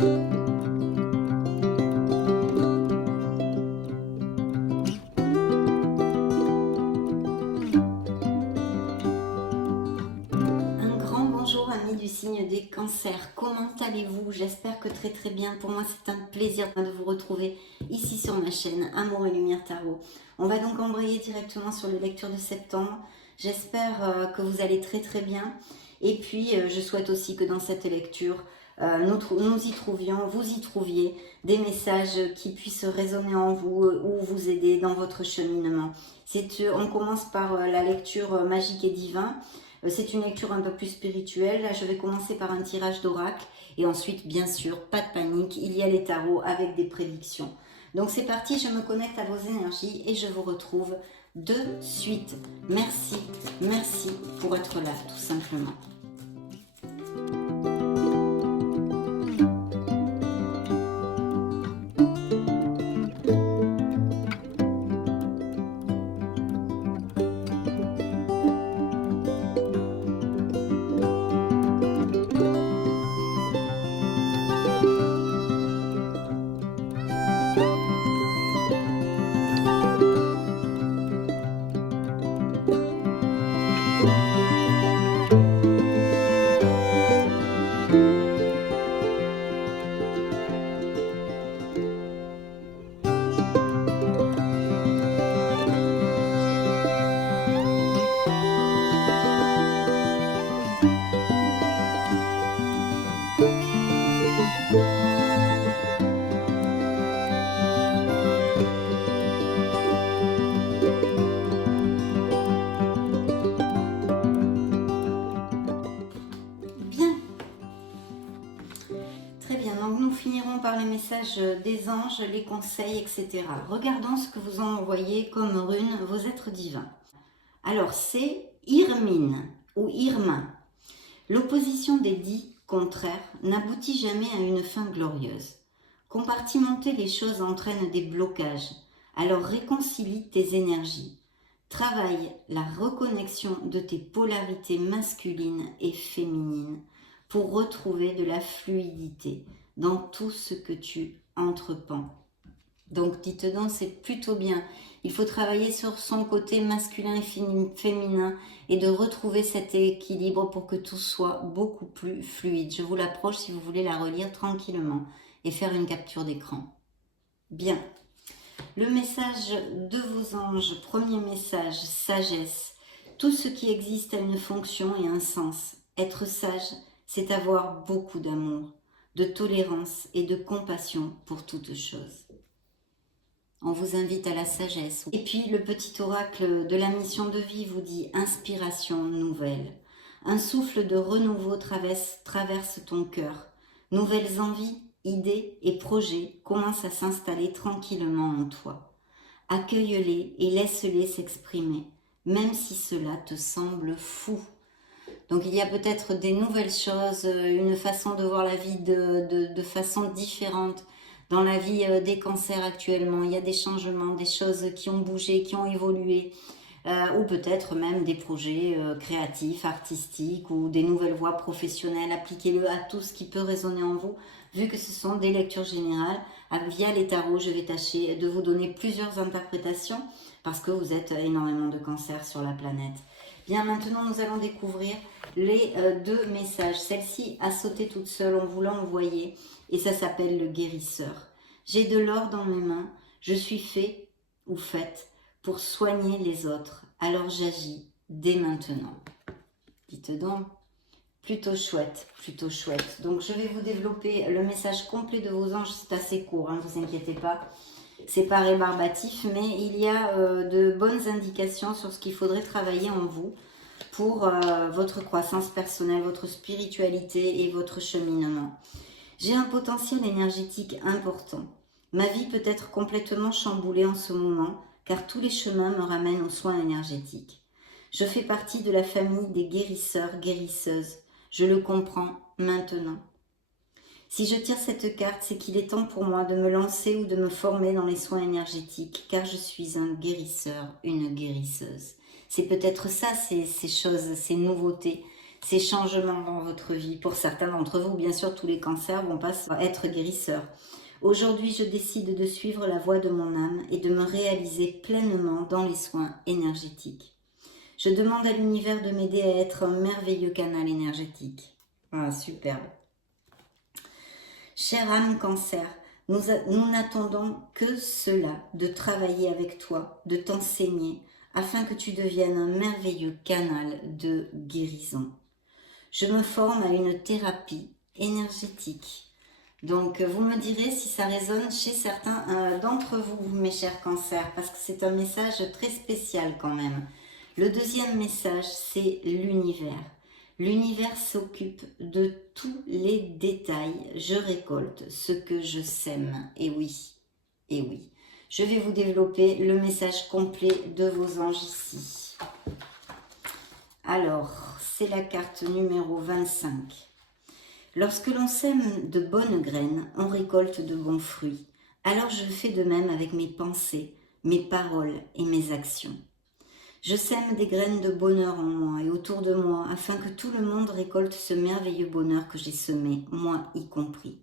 Un grand bonjour amis du signe des cancers, comment allez-vous? J'espère que très bien. Pour moi c'est un plaisir de vous retrouver ici sur ma chaîne Amour et Lumière Tarot. On va donc embrayer directement sur les lectures de septembre. J'espère que vous allez très bien. Et puis je souhaite aussi que dans cette lecture nous y trouvions, vous y trouviez des messages qui puissent résonner en vous ou vous aider dans votre cheminement. On commence par la lecture magique et divin. C'est une lecture un peu plus spirituelle. Là, je vais commencer par un tirage d'oracle. Et ensuite, bien sûr, pas de panique, il y a les tarots avec des prédictions. Donc c'est parti, je me connecte à vos énergies et je vous retrouve de suite. Merci pour être là, tout simplement. Par les messages des anges, les conseils, etc. Regardons ce que vous ont envoyé comme rune vos êtres divins. Alors c'est Irmine ou Irmin. L'opposition des dits contraires n'aboutit jamais à une fin glorieuse. Compartimenter les choses entraîne des blocages. Alors réconcilie tes énergies. Travaille la reconnexion de tes polarités masculines et féminines pour retrouver de la fluidité dans tout ce que tu entreprends. Donc dites donc, c'est plutôt bien. Il faut travailler sur son côté masculin et féminin et de retrouver cet équilibre pour que tout soit beaucoup plus fluide. Je vous l'approche si vous voulez la relire tranquillement et faire une capture d'écran. Bien. Le message de vos anges, premier message, sagesse. Tout ce qui existe a une fonction et un sens. Être sage, c'est avoir beaucoup d'amour, de tolérance et de compassion pour toutes choses. On vous invite à la sagesse. Et puis le petit oracle de la mission de vie vous dit inspiration nouvelle. Un souffle de renouveau traverse ton cœur. Nouvelles envies, idées et projets commencent à s'installer tranquillement en toi. Accueille-les et laisse-les s'exprimer, même si cela te semble fou. Donc il y a peut-être des nouvelles choses, une façon de voir la vie de façon différente dans la vie des cancers actuellement. Il y a des changements, des choses qui ont bougé, qui ont évolué, ou peut-être même des projets créatifs, artistiques ou des nouvelles voies professionnelles. Appliquez-le à tout ce qui peut résonner en vous. Vu que ce sont des lectures générales, via les tarots, je vais tâcher de vous donner plusieurs interprétations parce que vous êtes énormément de cancers sur la planète. Bien, maintenant nous allons découvrir les deux messages. Celle-ci a sauté toute seule, on vous l'a envoyée et ça s'appelle le guérisseur. J'ai de l'or dans mes mains, je suis fait ou faite pour soigner les autres, alors j'agis dès maintenant. Dites donc, plutôt chouette, plutôt chouette. Donc je vais vous développer le message complet de vos anges, c'est assez court, ne vous inquiétez pas. C'est pas rébarbatif, mais il y a de bonnes indications sur ce qu'il faudrait travailler en vous pour votre croissance personnelle, votre spiritualité et votre cheminement. J'ai un potentiel énergétique important. Ma vie peut être complètement chamboulée en ce moment, car tous les chemins me ramènent aux soins énergétiques. Je fais partie de la famille des guérisseurs, guérisseuses. Je le comprends maintenant. Si je tire cette carte, c'est qu'il est temps pour moi de me lancer ou de me former dans les soins énergétiques, car je suis un guérisseur, une guérisseuse. C'est peut-être ça, ces choses, ces nouveautés, ces changements dans votre vie. Pour certains d'entre vous, bien sûr, tous les cancers vont pas être guérisseurs. Aujourd'hui, je décide de suivre la voie de mon âme et de me réaliser pleinement dans les soins énergétiques. Je demande à l'univers de m'aider à être un merveilleux canal énergétique. Ah, superbe. Chère âme cancer, nous n'attendons que cela, de travailler avec toi, de t'enseigner, afin que tu deviennes un merveilleux canal de guérison. Je me forme à une thérapie énergétique. Donc, vous me direz si ça résonne chez certains d'entre vous, mes chers cancers, parce que c'est un message très spécial quand même. Le deuxième message, c'est l'univers. L'univers s'occupe de tous les détails. Je récolte ce que je sème. Et oui, et oui. Je vais vous développer le message complet de vos anges ici. Alors, c'est la carte numéro 25. Lorsque l'on sème de bonnes graines, on récolte de bons fruits. Alors je fais de même avec mes pensées, mes paroles et mes actions. Je sème des graines de bonheur en moi et autour de moi afin que tout le monde récolte ce merveilleux bonheur que j'ai semé, moi y compris.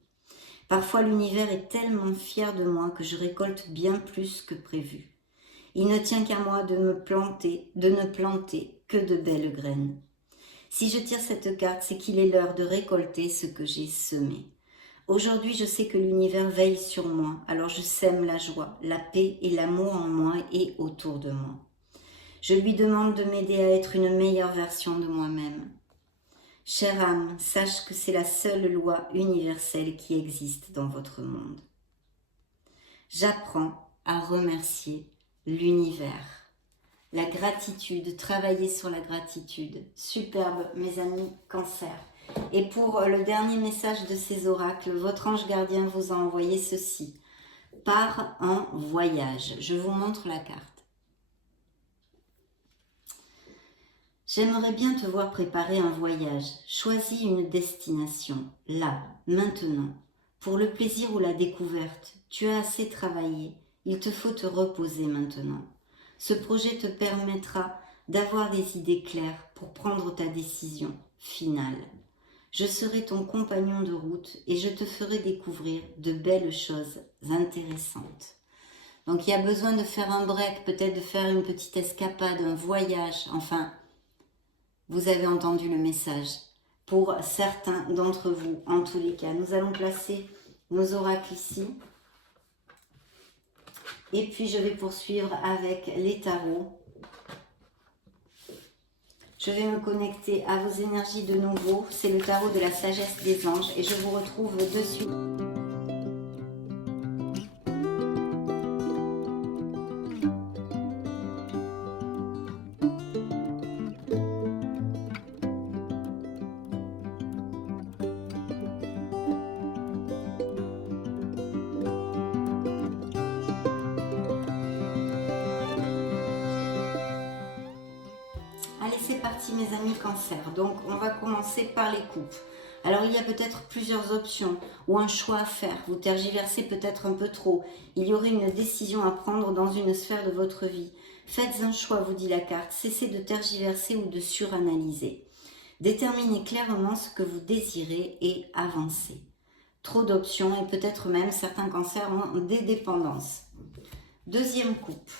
Parfois l'univers est tellement fier de moi que je récolte bien plus que prévu. Il ne tient qu'à moi de ne planter que de belles graines. Si je tire cette carte, c'est qu'il est l'heure de récolter ce que j'ai semé. Aujourd'hui, je sais que l'univers veille sur moi, alors je sème la joie, la paix et l'amour en moi et autour de moi. Je lui demande de m'aider à être une meilleure version de moi-même. Chère âme, sache que c'est la seule loi universelle qui existe dans votre monde. J'apprends à remercier l'univers. La gratitude, travailler sur la gratitude. Superbe, mes amis cancer. Et pour le dernier message de ces oracles, votre ange gardien vous a envoyé ceci. Pars en voyage. Je vous montre la carte. J'aimerais bien te voir préparer un voyage. Choisis une destination, là, maintenant. Pour le plaisir ou la découverte, tu as assez travaillé. Il te faut te reposer maintenant. Ce projet te permettra d'avoir des idées claires pour prendre ta décision finale. Je serai ton compagnon de route et je te ferai découvrir de belles choses intéressantes. Donc il y a besoin de faire un break, peut-être de faire une petite escapade, un voyage, enfin, vous avez entendu le message. Pour certains d'entre vous, en tous les cas, nous allons placer nos oracles ici. Et puis je vais poursuivre avec les tarots. Je vais me connecter à vos énergies de nouveau. C'est le tarot de la sagesse des anges et je vous retrouve de suite. Allez, c'est parti mes amis cancer. Donc, on va commencer par les coupes. Alors, il y a peut-être plusieurs options ou un choix à faire. Vous tergiversez peut-être un peu trop. Il y aurait une décision à prendre dans une sphère de votre vie. Faites un choix, vous dit la carte. Cessez de tergiverser ou de suranalyser. Déterminez clairement ce que vous désirez et avancez. Trop d'options et peut-être même certains cancers ont des dépendances. Deuxième coupe,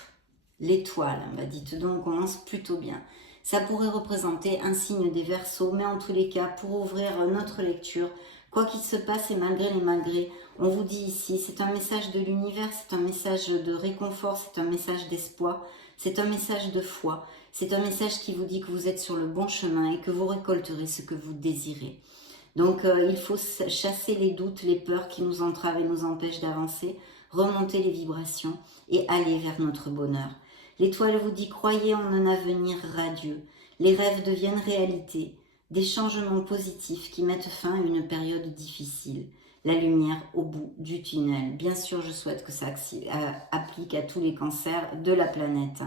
l'étoile. Bah, dites donc, on commence plutôt bien. Ça pourrait représenter un signe des Verseaux, mais en tous les cas, pour ouvrir notre lecture, quoi qu'il se passe et malgré les malgrés, on vous dit ici, c'est un message de l'univers, c'est un message de réconfort, c'est un message d'espoir, c'est un message de foi, c'est un message qui vous dit que vous êtes sur le bon chemin et que vous récolterez ce que vous désirez. Donc, il faut chasser les doutes, les peurs qui nous entravent et nous empêchent d'avancer, remonter les vibrations et aller vers notre bonheur. L'étoile vous dit, croyez en un avenir radieux. Les rêves deviennent réalité, des changements positifs qui mettent fin à une période difficile. La lumière au bout du tunnel. Bien sûr, je souhaite que ça applique à tous les cancers de la planète.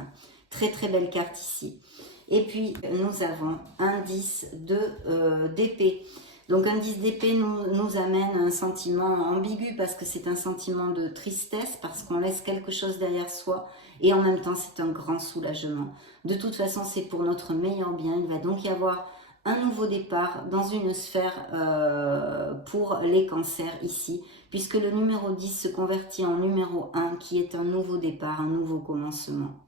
Très très belle carte ici. Et puis, nous avons un 10 d'épée. Donc un 10 d'épée nous amène un sentiment ambigu parce que c'est un sentiment de tristesse, parce qu'on laisse quelque chose derrière soi et en même temps c'est un grand soulagement. De toute façon c'est pour notre meilleur bien, il va donc y avoir un nouveau départ dans une sphère pour les cancers ici, puisque le numéro 10 se convertit en numéro 1 qui est un nouveau départ, un nouveau commencement.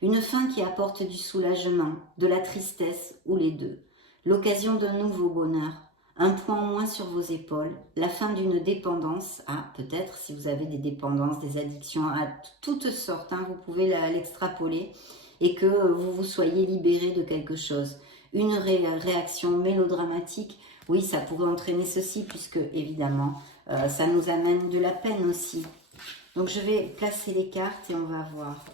Une fin qui apporte du soulagement, de la tristesse ou les deux. L'occasion d'un nouveau bonheur, un point en moins sur vos épaules, la fin d'une dépendance, peut-être si vous avez des dépendances, des addictions à toutes sortes, vous pouvez l'extrapoler et que vous vous soyez libéré de quelque chose. Une réaction mélodramatique, oui, ça pourrait entraîner ceci puisque évidemment, ça nous amène de la peine aussi. Donc je vais placer les cartes et on va voir.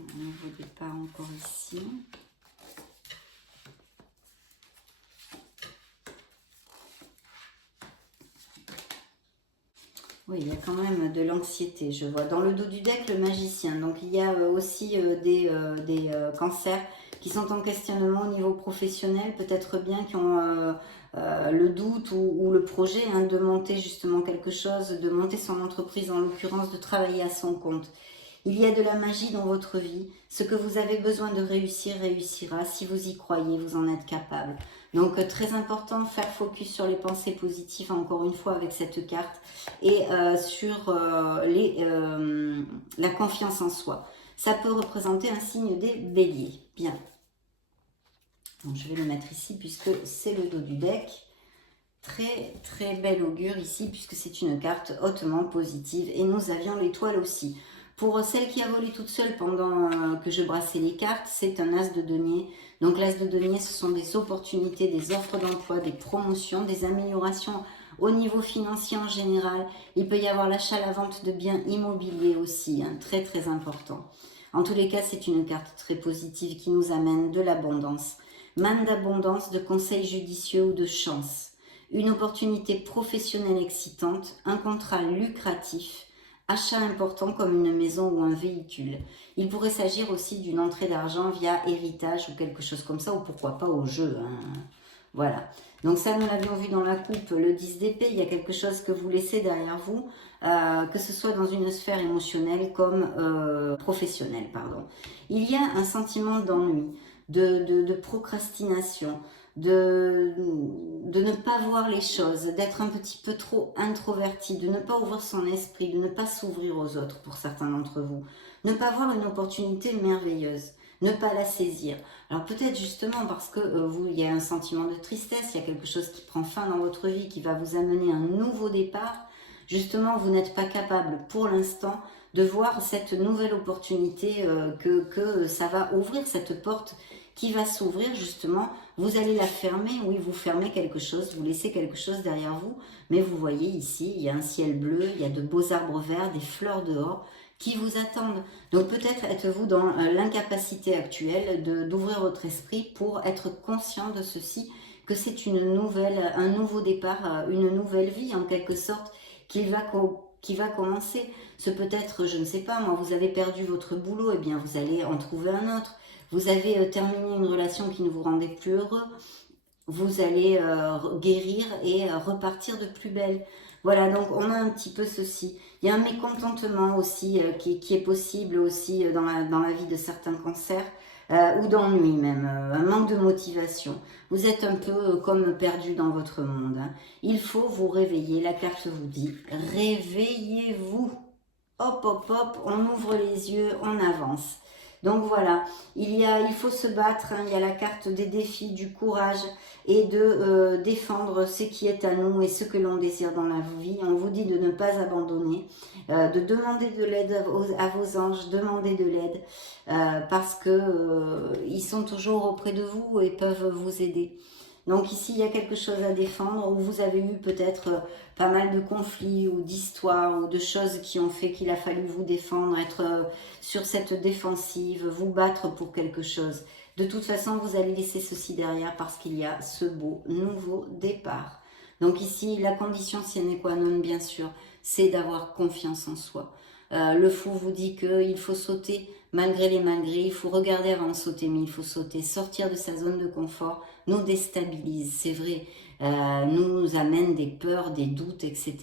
Un nouveau départ encore ici. Oui, il y a quand même de l'anxiété, je vois. Dans le dos du deck, le magicien. Donc, il y a aussi des cancers qui sont en questionnement au niveau professionnel, peut-être bien qui ont le doute ou le projet de monter justement quelque chose, de monter son entreprise, en l'occurrence, de travailler à son compte. Il y a de la magie dans votre vie. Ce que vous avez besoin de réussir, réussira. Si vous y croyez, vous en êtes capable. Donc, très important, faire focus sur les pensées positives, encore une fois, avec cette carte. Et sur la confiance en soi. Ça peut représenter un signe des béliers. Bien. Donc, je vais le mettre ici, puisque c'est le dos du deck. Très, très bel augure ici, puisque c'est une carte hautement positive. Et nous avions l'étoile aussi. Pour celle qui a volé toute seule pendant que je brassais les cartes, c'est un as de denier. Donc l'as de denier, ce sont des opportunités, des offres d'emploi, des promotions, des améliorations au niveau financier en général. Il peut y avoir l'achat, la vente de biens immobiliers aussi, très très important. En tous les cas, c'est une carte très positive qui nous amène de l'abondance. Manne d'abondance, de conseils judicieux ou de chance. Une opportunité professionnelle excitante, un contrat lucratif, achat important comme une maison ou un véhicule. Il pourrait s'agir aussi d'une entrée d'argent via héritage ou quelque chose comme ça, ou pourquoi pas au jeu. Voilà. Donc ça, nous l'avions vu dans la coupe, le 10 d'épée. Il y a quelque chose que vous laissez derrière vous, que ce soit dans une sphère émotionnelle comme professionnelle. Pardon. Il y a un sentiment d'ennui, de procrastination, de ne pas voir les choses, d'être un petit peu trop introverti, de ne pas ouvrir son esprit, de ne pas s'ouvrir aux autres pour certains d'entre vous, ne pas voir une opportunité merveilleuse, ne pas la saisir. Alors peut-être justement parce que il y a un sentiment de tristesse, il y a quelque chose qui prend fin dans votre vie, qui va vous amener un nouveau départ. Justement, vous n'êtes pas capable pour l'instant de voir cette nouvelle opportunité que ça va ouvrir, cette porte qui va s'ouvrir justement. Vous allez la fermer, oui, vous fermez quelque chose, vous laissez quelque chose derrière vous, mais vous voyez ici, il y a un ciel bleu, il y a de beaux arbres verts, des fleurs dehors qui vous attendent. Donc peut-être êtes-vous dans l'incapacité actuelle d'ouvrir votre esprit pour être conscient de ceci, que c'est un nouveau départ, une nouvelle vie en quelque sorte qui va commencer. Ce peut être, je ne sais pas, moi, vous avez perdu votre boulot, eh bien vous allez en trouver un autre. Vous avez terminé une relation qui ne vous rendait plus heureux, vous allez guérir et repartir de plus belle. Voilà, donc on a un petit peu ceci. Il y a un mécontentement aussi qui est possible aussi dans la vie de certains cancers, ou d'ennui même, un manque de motivation. Vous êtes un peu comme perdu dans votre monde. Il faut vous réveiller, la carte vous dit, réveillez-vous. Hop, hop, hop, on ouvre les yeux, on avance. Donc voilà, il faut se battre, il y a la carte des défis, du courage et de défendre ce qui est à nous et ce que l'on désire dans la vie. On vous dit de ne pas abandonner, de demander de l'aide à vos anges, demander de l'aide parce que ils sont toujours auprès de vous et peuvent vous aider. Donc ici, il y a quelque chose à défendre où vous avez eu peut-être pas mal de conflits ou d'histoires ou de choses qui ont fait qu'il a fallu vous défendre, être sur cette défensive, vous battre pour quelque chose. De toute façon, vous allez laisser ceci derrière parce qu'il y a ce beau nouveau départ. Donc ici, la condition sine qua non, bien sûr, c'est d'avoir confiance en soi. Le fou vous dit qu'il faut sauter malgré les malgrés, il faut regarder avant de sauter, mais il faut sauter, sortir de sa zone de confort, nous déstabilise, c'est vrai, nous amène des peurs, des doutes, etc.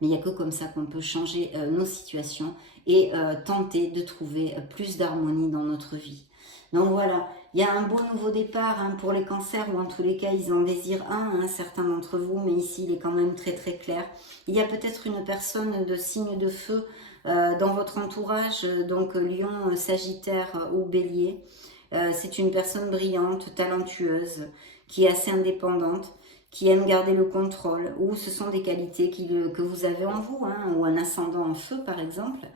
Mais il n'y a que comme ça qu'on peut changer nos situations et tenter de trouver plus d'harmonie dans notre vie. Donc voilà, Il y a un beau nouveau départ hein, pour les cancers, ou en tous les cas, ils en désirent un, hein, certains d'entre vous, mais ici, il est quand même très très clair. Il y a peut-être une personne de signe de feu dans votre entourage, donc Lion, Sagittaire ou Bélier. C'est une personne brillante, talentueuse, qui est assez indépendante, qui aime garder le contrôle, ou ce sont des qualités que vous avez en vous, hein, ou un ascendant en feu par exemple,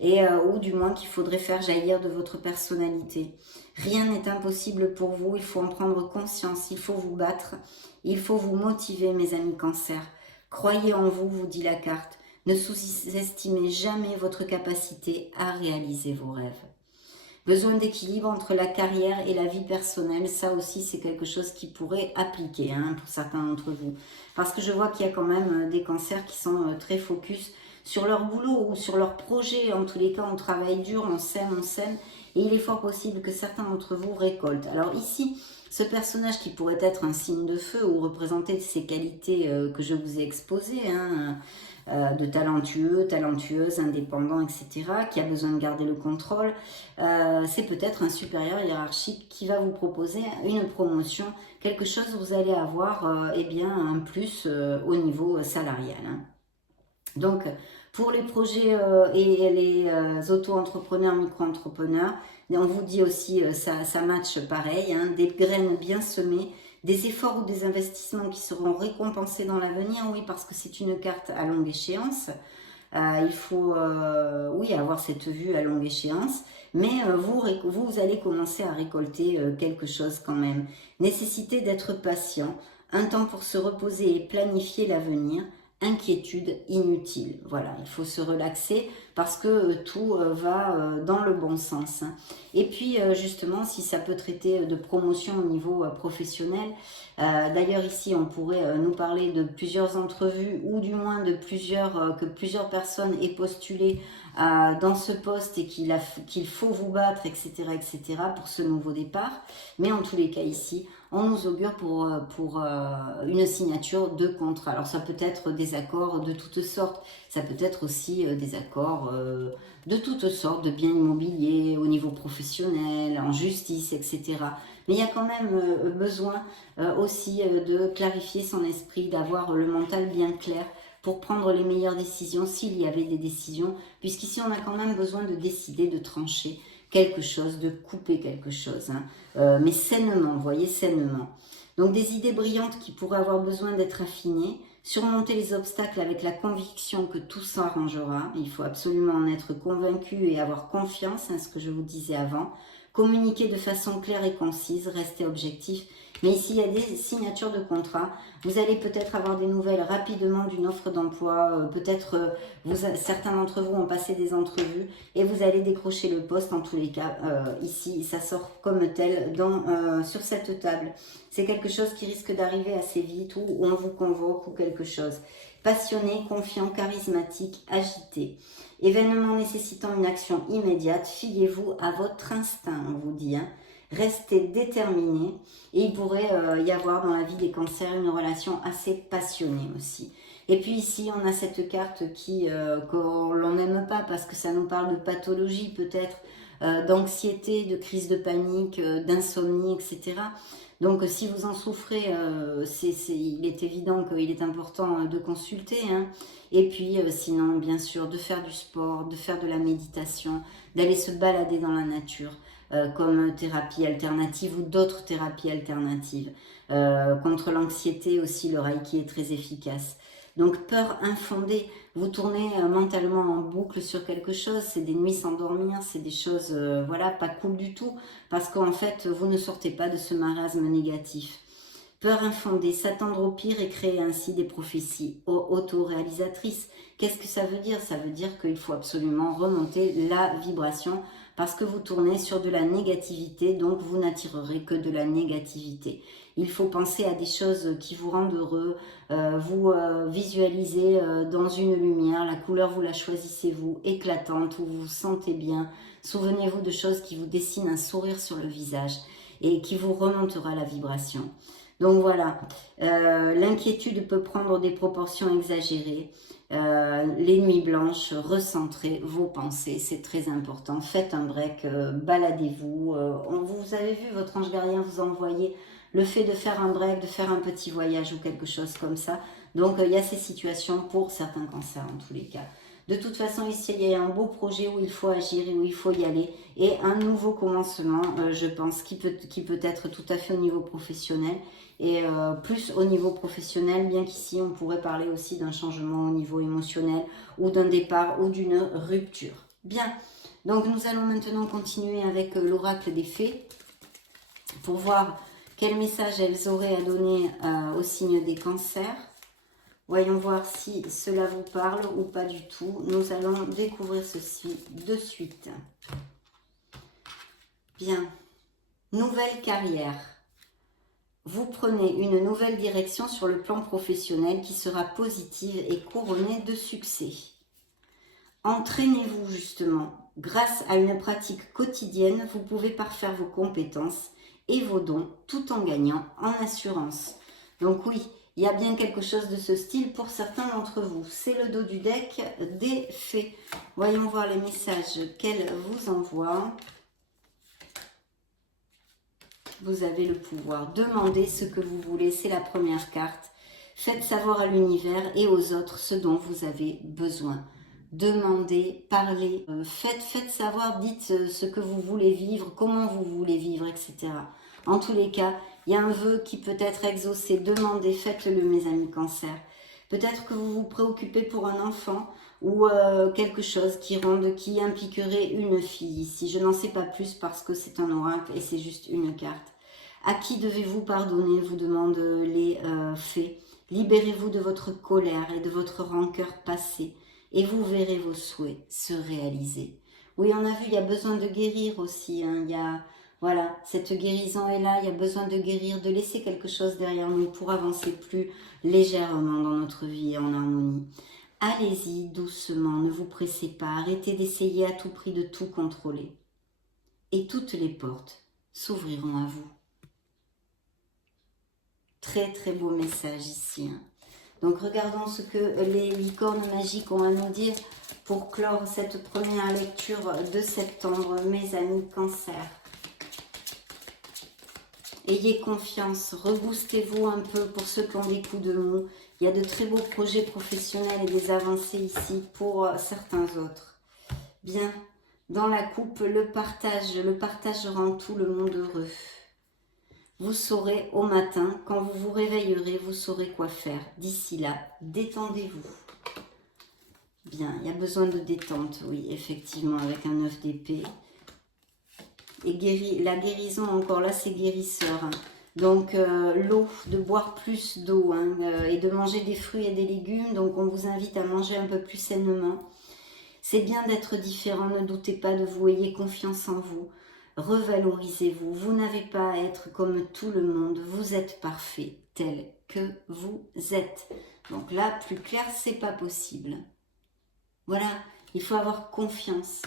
et ou du moins qu'il faudrait faire jaillir de votre personnalité. Rien n'est impossible pour vous, il faut en prendre conscience, il faut vous battre, il faut vous motiver mes amis Cancer. Croyez en vous, vous dit la carte, ne sous-estimez jamais votre capacité à réaliser vos rêves. Besoin d'équilibre entre la carrière et la vie personnelle, ça aussi c'est quelque chose qui pourrait appliquer hein, pour certains d'entre vous. Parce que je vois qu'il y a quand même des cancers qui sont très focus sur leur boulot ou sur leur projet. En tous les cas, on travaille dur, on sème. Et il est fort possible que certains d'entre vous récoltent. Alors ici, ce personnage qui pourrait être un signe de feu ou représenter ces qualités que je vous ai exposées, hein, de talentueux, talentueuse, indépendant, etc., qui a besoin de garder le contrôle, c'est peut-être un supérieur hiérarchique qui va vous proposer une promotion, quelque chose où vous allez avoir eh bien, un plus au niveau salarial. Hein. Donc, pour les projets et les auto-entrepreneurs, micro-entrepreneurs, on vous dit aussi, ça match pareil, hein, des graines bien semées, des efforts ou des investissements qui seront récompensés dans l'avenir, oui, parce que c'est une carte à longue échéance. Il faut, oui, avoir cette vue à longue échéance, mais vous allez commencer à récolter quelque chose quand même. Nécessité d'être patient, un temps pour se reposer et planifier l'avenir. Inquiétude inutile. Voilà, il faut se relaxer parce que tout va dans le bon sens. Hein. Et puis justement, si ça peut traiter de promotion au niveau professionnel, d'ailleurs ici on pourrait nous parler de plusieurs entrevues ou du moins de que plusieurs personnes aient postulé dans ce poste et qu'il faut vous battre, etc., etc., pour ce nouveau départ. Mais en tous les cas ici, on nous augure pour une signature de contrat. Alors ça peut être des accords de toutes sortes, ça peut être aussi des accords de toutes sortes, de biens immobiliers, au niveau professionnel, en justice, etc. Mais il y a quand même besoin aussi de clarifier son esprit, d'avoir le mental bien clair pour prendre les meilleures décisions, s'il y avait des décisions, puisqu'ici on a quand même besoin de décider, de trancher quelque chose, de couper quelque chose, hein. Mais sainement, vous voyez, sainement. Donc des idées brillantes qui pourraient avoir besoin d'être affinées, surmonter les obstacles avec la conviction que tout s'arrangera, il faut absolument en être convaincu et avoir confiance, hein, ce que je vous disais avant, communiquer de façon claire et concise, rester objectif. Mais ici, il y a des signatures de contrat. Vous allez peut-être avoir des nouvelles rapidement d'une offre d'emploi. Peut-être certains d'entre vous ont passé des entrevues et vous allez décrocher le poste. En tous les cas, ici, ça sort comme tel sur cette table. C'est quelque chose qui risque d'arriver assez vite ou on vous convoque ou quelque chose. Passionné, confiant, charismatique, agité. Événement nécessitant une action immédiate, fiez-vous à votre instinct, on vous dit. Hein. Restez déterminé et il pourrait y avoir dans la vie des cancers une relation assez passionnée aussi. Et puis ici, on a cette carte qu'on n'aime pas parce que ça nous parle de pathologie peut-être, d'anxiété, de crise de panique, d'insomnie, etc. Donc si vous en souffrez, il est évident qu'il est important de consulter. Hein. Et puis sinon, bien sûr, de faire du sport, de faire de la méditation, d'aller se balader dans la nature. Comme thérapie alternative ou d'autres thérapies alternatives. Contre l'anxiété aussi, le Reiki est très efficace. Donc peur infondée, vous tournez mentalement en boucle sur quelque chose, c'est des nuits sans dormir, c'est des choses voilà, pas cool du tout, parce qu'en fait, vous ne sortez pas de ce marasme négatif. Peur infondée, s'attendre au pire et créer ainsi des prophéties auto-réalisatrices. Qu'est-ce que ça veut dire? Ça veut dire qu'il faut absolument remonter la vibration parce que vous tournez sur de la négativité, donc vous n'attirerez que de la négativité. Il faut penser à des choses qui vous rendent heureux, vous visualisez dans une lumière, la couleur vous la choisissez vous, éclatante, où vous vous sentez bien. Souvenez-vous de choses qui vous dessinent un sourire sur le visage et qui vous remontera la vibration. Donc voilà, l'inquiétude peut prendre des proportions exagérées. Les nuits blanches, recentrez vos pensées, c'est très important. Faites un break, baladez-vous. Vous avez vu, votre ange gardien vous a envoyé le fait de faire un break, de faire un petit voyage ou quelque chose comme ça. Donc il y a ces situations pour certains cancers en tous les cas. De toute façon, ici, il y a un beau projet où il faut agir et où il faut y aller. Et un nouveau commencement, je pense, qui peut être tout à fait au niveau professionnel. Et plus au niveau professionnel, bien qu'ici, on pourrait parler aussi d'un changement au niveau émotionnel ou d'un départ ou d'une rupture. Bien, donc nous allons maintenant continuer avec l'oracle des fées pour voir quel message elles auraient à donner au signe des cancers. Voyons voir si cela vous parle ou pas du tout. Nous allons découvrir ceci de suite. Bien. Nouvelle carrière. Vous prenez une nouvelle direction sur le plan professionnel qui sera positive et couronnée de succès. Entraînez-vous justement. Grâce à une pratique quotidienne, vous pouvez parfaire vos compétences et vos dons tout en gagnant en assurance. Donc oui, il y a bien quelque chose de ce style pour certains d'entre vous. C'est le dos du deck des fées. Voyons voir les messages qu'elles vous envoient. Vous avez le pouvoir. Demandez ce que vous voulez, c'est la première carte. Faites savoir à l'univers et aux autres ce dont vous avez besoin. Demandez, parlez, faites savoir, dites ce que vous voulez vivre, comment vous voulez vivre, etc. En tous les cas, il y a un vœu qui peut être exaucé. Demandez, faites-le mes amis cancer. Peut-être que vous vous préoccupez pour un enfant ou quelque chose qui impliquerait une fille ici. Je n'en sais pas plus parce que c'est un oracle et c'est juste une carte. À qui devez-vous pardonner, vous demandent les fées. Libérez-vous de votre colère et de votre rancœur passée et vous verrez vos souhaits se réaliser. Oui, on a vu, il y a besoin de guérir aussi. Voilà, cette guérison est là, il y a besoin de guérir, de laisser quelque chose derrière nous pour avancer plus légèrement dans notre vie et en harmonie. Allez-y doucement, ne vous pressez pas, arrêtez d'essayer à tout prix de tout contrôler. Et toutes les portes s'ouvriront à vous. Très très beau message ici. Donc regardons ce que les licornes magiques ont à nous dire pour clore cette première lecture de septembre, mes amis cancer. Ayez confiance, reboostez-vous un peu pour ceux qui ont des coups de mou. Il y a de très beaux projets professionnels et des avancées ici pour certains autres. Bien, dans la coupe, le partage rend tout le monde heureux. Vous saurez au matin, quand vous vous réveillerez, vous saurez quoi faire. D'ici là, détendez-vous. Bien, il y a besoin de détente, oui, effectivement, avec un 9 d'épée. Et la guérison, encore là, c'est guérisseur. Donc, l'eau, de boire plus d'eau et de manger des fruits et des légumes. Donc, on vous invite à manger un peu plus sainement. C'est bien d'être différent, ne doutez pas de vous, ayez confiance en vous. Revalorisez-vous, vous n'avez pas à être comme tout le monde, vous êtes parfait tel que vous êtes. Donc là, plus clair, c'est pas possible. Voilà, il faut avoir confiance.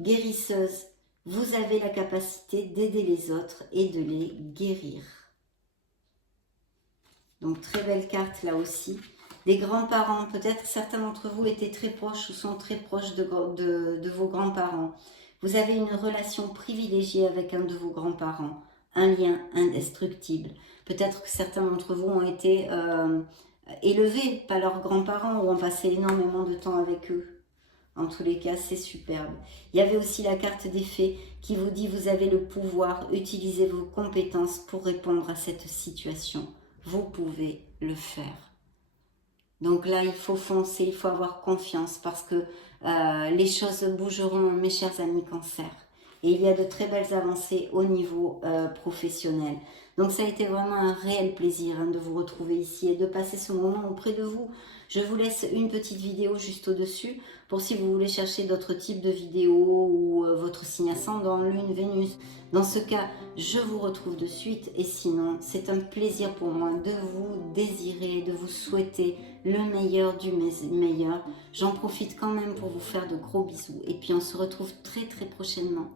Guérisseuse, vous avez la capacité d'aider les autres et de les guérir. Donc très belle carte là aussi. Des grands-parents, peut-être certains d'entre vous étaient très proches ou sont très proches de vos grands-parents. Vous avez une relation privilégiée avec un de vos grands-parents, un lien indestructible. Peut-être que certains d'entre vous ont été élevés par leurs grands-parents ou ont passé énormément de temps avec eux. En tous les cas, c'est superbe. Il y avait aussi la carte des fées qui vous dit vous avez le pouvoir, utilisez vos compétences pour répondre à cette situation. Vous pouvez le faire. Donc là, il faut foncer, il faut avoir confiance parce que les choses bougeront, mes chers amis cancer. Et il y a de très belles avancées au niveau professionnel. Donc ça a été vraiment un réel plaisir de vous retrouver ici et de passer ce moment auprès de vous. Je vous laisse une petite vidéo juste au-dessus pour si vous voulez chercher d'autres types de vidéos ou votre signe ascendant, Lune, Vénus. Dans ce cas, je vous retrouve de suite et sinon, c'est un plaisir pour moi de vous désirer, de vous souhaiter le meilleur du meilleur. J'en profite quand même pour vous faire de gros bisous et puis on se retrouve très très prochainement.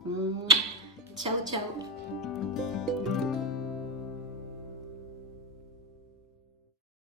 Ciao ciao.